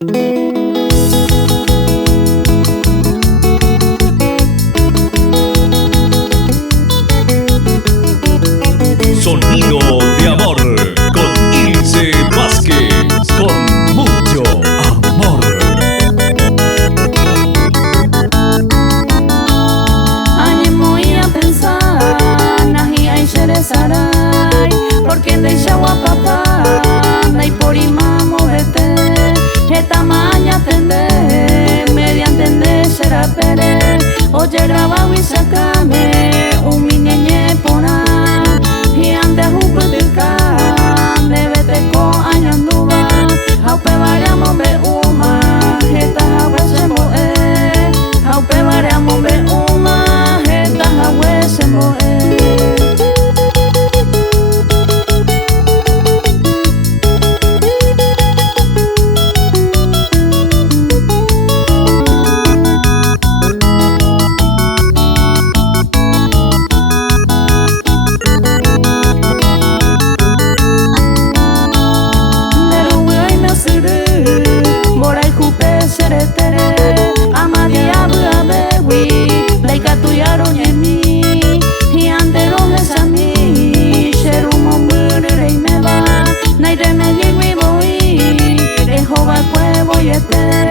Sonido de amor con Ilse Vázquez, con mucho amor. Sarai, porque deixa o papá dai por imamo vete eta maña tende mediante tende será pere oye graba wisakame uminenye pona y ande huputika debete ko añanduba haupe variamos be uma eta hawesemo haupe variamos be uma eta hawesemo este